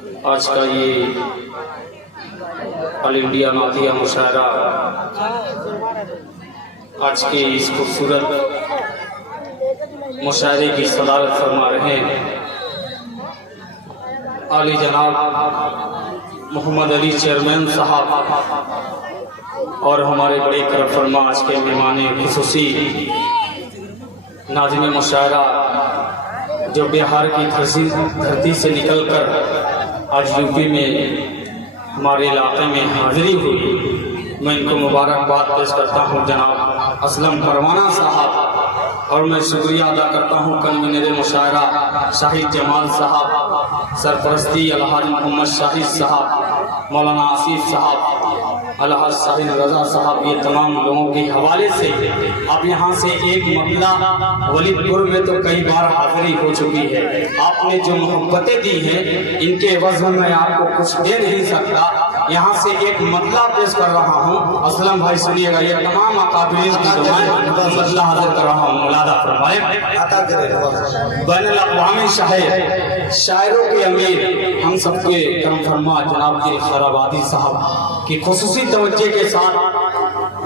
आज का ये ऑल इंडिया नातिया मुशायरा आज के इस खूबसूरत मुशायरे की सदारत फरमा रहे हैं आली जनाब मोहम्मद अली चेयरमैन साहब और हमारे बड़े करम फरमा आज के मेहमान खुसूसी नाज़िम मुशायरा जो बिहार की धरती से निकलकर आज यूपी में हमारे इलाके में हाजिरी हुई। मैं इनको मुबारकबाद पेश करता हूँ जनाब असलम परवाना साहब, और मैं शुक्रिया अदा करता हूँ कन्वीनर मुशायरा शाहिद जमाल साहब, सरपरस्ती अलहाज मोहम्मद शाहिद साहब, मौलाना आसिफ साहब, अलहाज साहिद रजा साहब, ये तमाम लोगों के हवाले से अब यहाँ से एक मसला वलीदपुर में तो कई बार हाजिरी हो चुकी है। आपने जो मोहब्बतें दी हैं इनके एवज़ में मैं आपको कुछ दे नहीं सकता। यहाँ से एक मतला पेश कर रहा हूँ। असलम भाई सुनिएगा, ये तमाम अकाबिरीन की दुआएं मसला हाजिर कर रहा हूँ। मुलादा फरमाए। बैनुल अक़वामी शायर, शायरों के अमीर, हम सबके करम फरमा जनाब के खैराबादी साहब की खुसूसी तवज्जो के साथ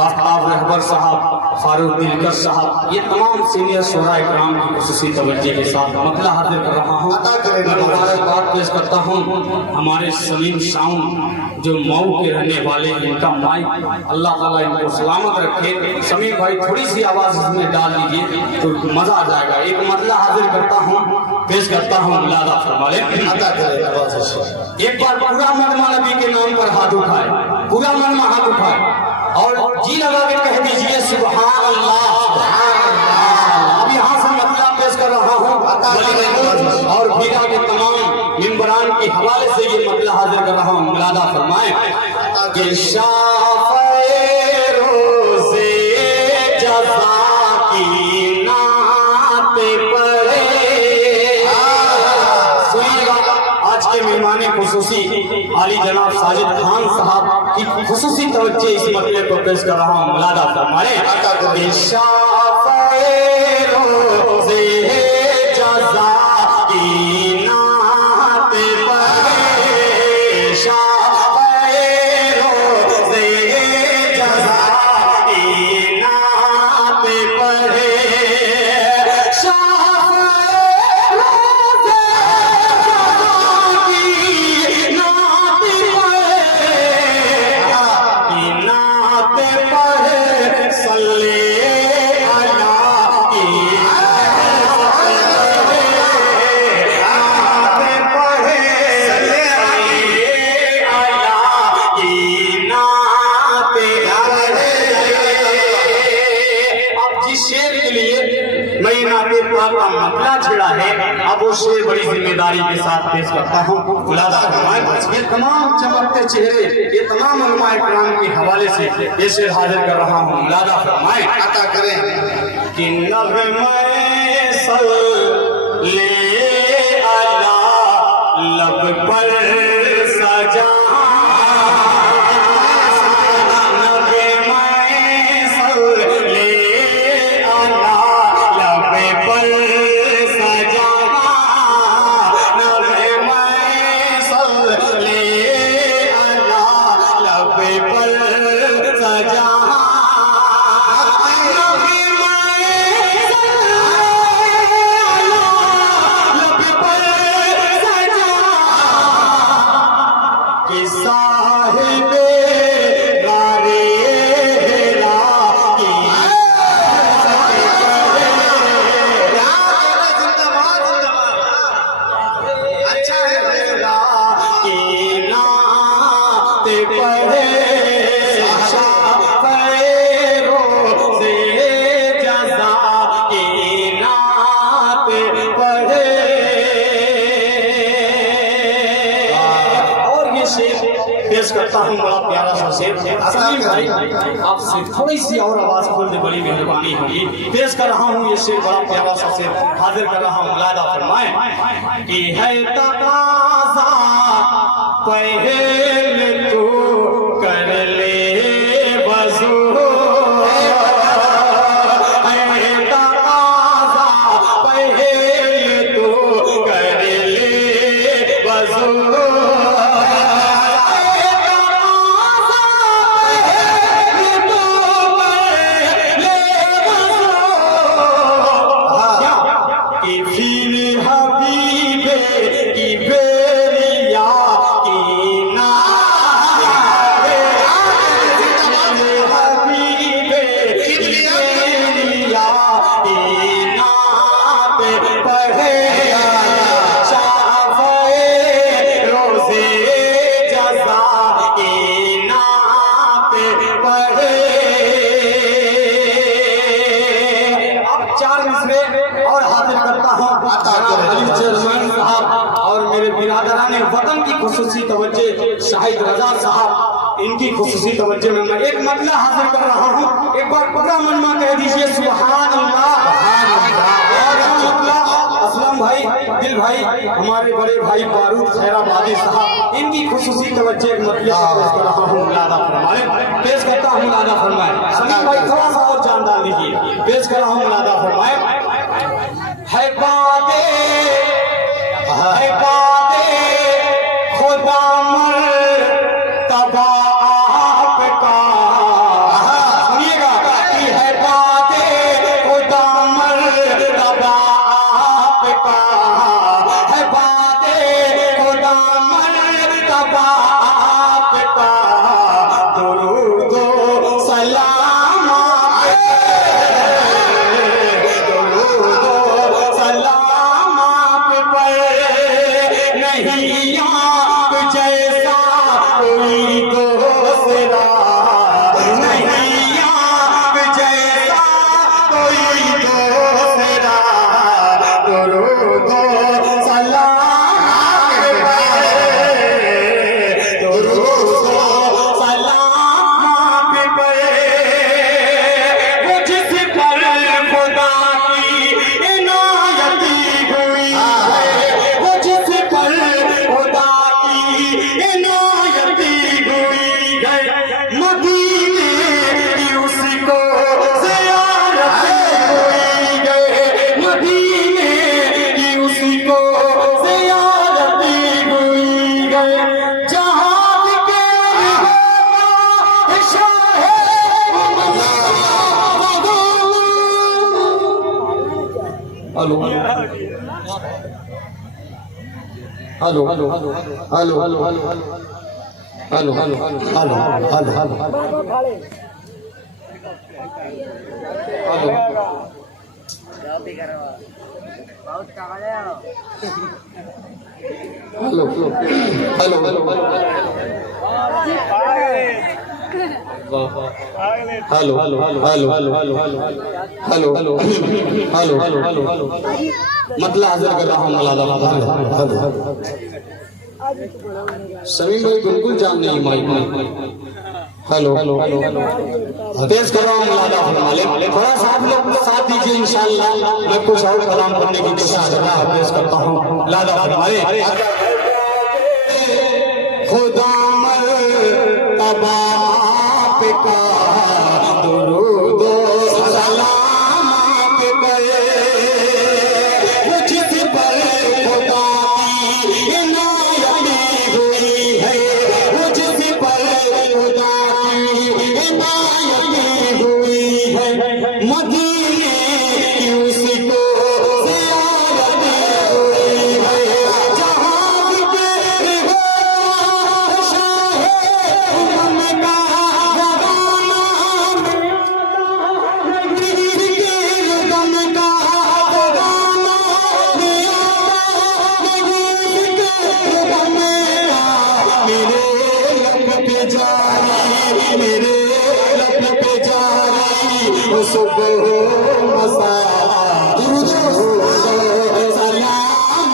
आफ्ताब रहबर साहब, फारूक दिलकर साहब, ये तमाम सीनियर शोरा इकराम की खुसूसी तवज्जो के साथ मतला हाजिर कर रहा हूँ। मुबारकबाद पेश करता हूँ हमारे सलीम साउंड जो मऊ के रहने वाले हैं, इनका माइक अल्लाह ताला इनको सलामत रखे। समीर भाई थोड़ी सी आवाज इसमें डाल दीजिए तो मजा आ जाएगा। एक मतला हाजिर करता हूँ, पेश करता हूँ। मुलादा फरमाए। एक बार पूरा मजमा नबी के नाम पर हाथ उठाए, पूरा मजमा हाथ उठाए और जी लगा के कह दीजिए सुभान अल्लाह। अब यहाँ से मतला पेश कर रहा हूँ और भीगा के तमाम मिंबरान के हवाले से ये मतला हाजिर कर रहा हूँ। मुलादा फरमाए कि शाफ़े रोज़े जज़ा की नात पढ़े। सुनिएगा, आज के मेहमान खुसूसी आली जनाब साजिद खान साहब की खुसूसी तवज्जो इस मतले को पेश कर रहा हूँ। मुलादा फरमाए कि शाफ़े रोज़े जज़ा की नात पढ़े, शाफ़े रोज़े जज़ा की नात पढ़े, शाफ़े रोज़े जज़ा की नात पढ़े, सल्ले अला का मतला छेड़ा है। अब वो शेर बड़ी जिम्मेदारी के साथ पेश करता हूँ। मुलादा फरमाए। ये तमाम चमकते चेहरे, ये तमाम उलमाए किराम के हवाले से ये शेर हाजिर कर रहा हूँ। मुलादा फरमाए अता करें कि नग़्मे सल्ले अला लब पर सजा, पेश करता हूँ बड़ा प्यारा सा शेर। सलीम भाई आपसे थोड़ी सी और आवाज खोल दे, बड़ी मेहरबानी होगी। पेश कर रहा हूँ ये शेर, बड़ा प्यारा सा शेर हाजिर कर रहा हूँ। मुलादा फरमाए कि है तकाज़ा पहले तू कर ले वज़ू, है तकाज़ा पहले तू कर ले वज़ू, वतन की खुसूसी तवज्जो शाहिद रजा साहब, इनकी खुसूसी तवज्जो में मैं एक मतला हाजिर कर रहा हूँ। एक बार पूरा मन में कह दीजिए सुभान अल्लाह। असलम भाई, दिल भाई, हमारे बड़े भाई बारूद खैराबादी साहब, इनकी खुसूसी तवज्जो एक मतला पेश कर रहा हूँ। मुलादा फरमाए, पेश करता हूँ मुलादा फरमाए। सलीम भाई थोड़ा सा और जान डाल दीजिए, पेश कर रहा हूँ मुलादा फरमाए। है बादे खुदा मर्तबा आपका, सुनिएगा कि है बादे खुदा मर्तबा आपका, है बादे खुदा मर्तबा आपका, दुरूद व सलाम दुरूद व सलाम आप पर, नहीं आप जैसा कोई दूसरा, नहीं आप जैसा कोई दूसरा, दुरूद व सलाम आप पर, दुरूद व सलाम आप पर, वो जिस पर खुदा की इनायत हुई है, वो जिस पर खुदा की इनायत हुई है, मदीने की उसको ज़ियारत हुई है, मदीने की उसको ज़ियारत हुई है, जहाँ के शाहे hello hello hello hello hello hello hello hello hello hello hello मतलब हाजिर कर रहा हूँ मौलाना। समीम भाई बिल्कुल जान नहीं माइक में। हेलो पेश कर रहा हूँ मौलाना फरमाले, थोड़ा सा आप लोग साथ दीजिए इंशाअल्लाह। मैं कुछ और कलाम करने की कोशिश कर रहा हूँ, पेश करता हूँ मौलाना फरमाले। खुदा मर्तबा आपका, दुरूद व सलाम आप पर, जिस पर खुदा की इनायत हुई है, वो जिस पर खुदा की इनायत हुई है, मदीने की उसको ज़ियारत हुई है, जहाँ के हो शाहे उनका मेरे लब पे जारी सुबह मसा सलाम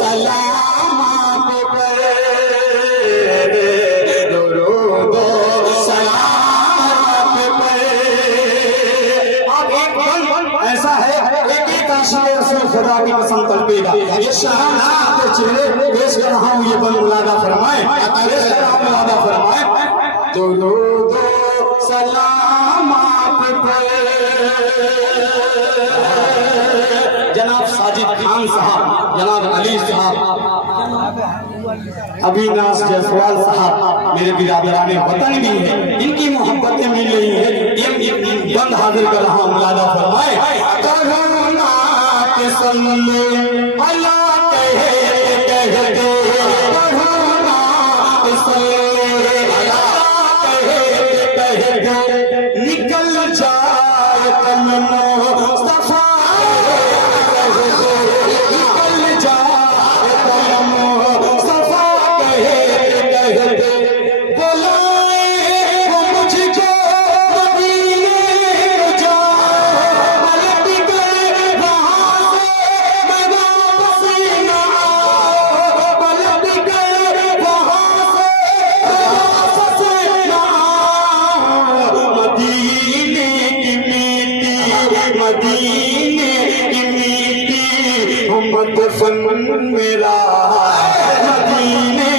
सलाम आप पर, दुरूद व सलाम आप पर। अब एक पल ऐसा है, एक रसूल खुदा की कसम तलबेगा, ये शहाना के चेहरे पेश कर रहा हूँ। ये बंद मुलादा फरमाए, पेश कर रहा हूँ मुलादा फरमाए। दुरूद व सलाम आप पर। जनाब साजिद खान साहब, जनाब अली साहब, अविनाश जायसवाल साहब मेरे बिरादराने वतन भी है, इनकी मोहब्बतें मिल रही है। ये बंद हाजिर कर रहा हूँ मुलादा फरमाए। सल्ले अला कहते सल्ले अला कहते निकल जाए कलमो सफा, निकल जाए कलमो सफा कहते बुलाए वो मुझको मदीने जा, पलट गए वहाँ से मत सन मेरा मदीने